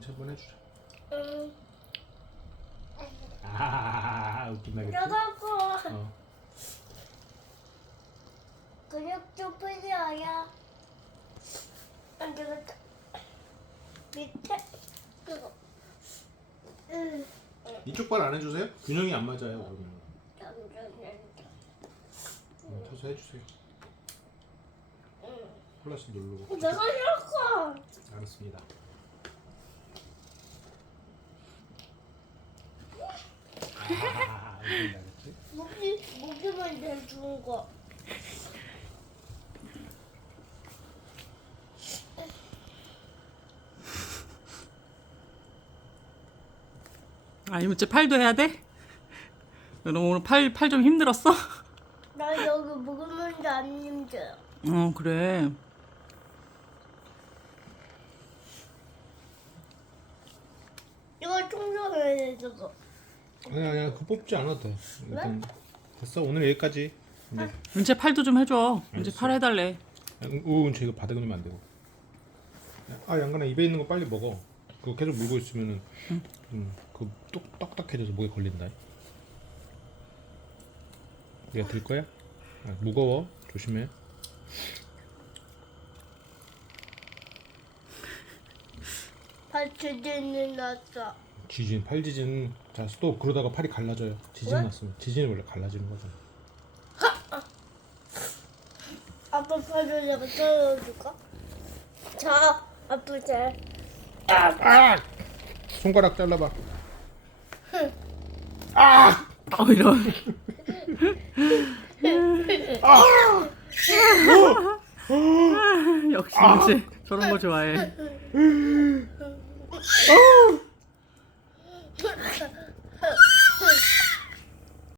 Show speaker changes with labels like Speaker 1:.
Speaker 1: 다시 한번 해주자.
Speaker 2: 응.
Speaker 1: 웃긴다 그치?
Speaker 2: 들어가고.
Speaker 1: 어.
Speaker 2: 근육 좀 풀려야. 안 되겠다. 밑에. 그거. 응.
Speaker 1: 이쪽 발 안 해주세요? 균형이 안 맞아요 그러면. 쳐서 해주세요. 플러스 누르고.
Speaker 2: 내가 이렇게.
Speaker 1: 알았습니다. 웃긴다 그치?
Speaker 2: 목이만 내주는 거.
Speaker 3: 아니면 이제 팔도 해야 돼? 너 오늘 팔 좀 힘들었어?
Speaker 2: 나 여기 먹으면 안 힘들어.
Speaker 3: 그래.
Speaker 2: 이거 청소해야 돼, 저거.
Speaker 1: 아니야 그거 뽑지 않아도 돼. 일단 됐어 오늘 여기까지. 이제
Speaker 3: 은채 팔도 좀 해줘. 은채
Speaker 1: 알았어.
Speaker 3: 팔 해달래.
Speaker 1: 은채 이거 바닥에 놓으면 안 되고. 양간아 입에 있는 거 빨리 먹어. 그거 계속 물고 있으면은 그 떡딱해져서 목에 걸린다. 내가 들 거야? 무거워 조심해.
Speaker 2: 발 주제는 났어.
Speaker 1: 지진 팔 지진. 자 또 그러다가 팔이 갈라져요. 지진
Speaker 2: 왜?
Speaker 1: 났으면 지진이 원래 갈라지는 거잖아.
Speaker 2: 아빠 팔을 내가 떨어줄까? 자, 아빠 잘.
Speaker 1: 손가락 잘라봐.
Speaker 3: 이런. 역시 은채 저런 거 좋아해.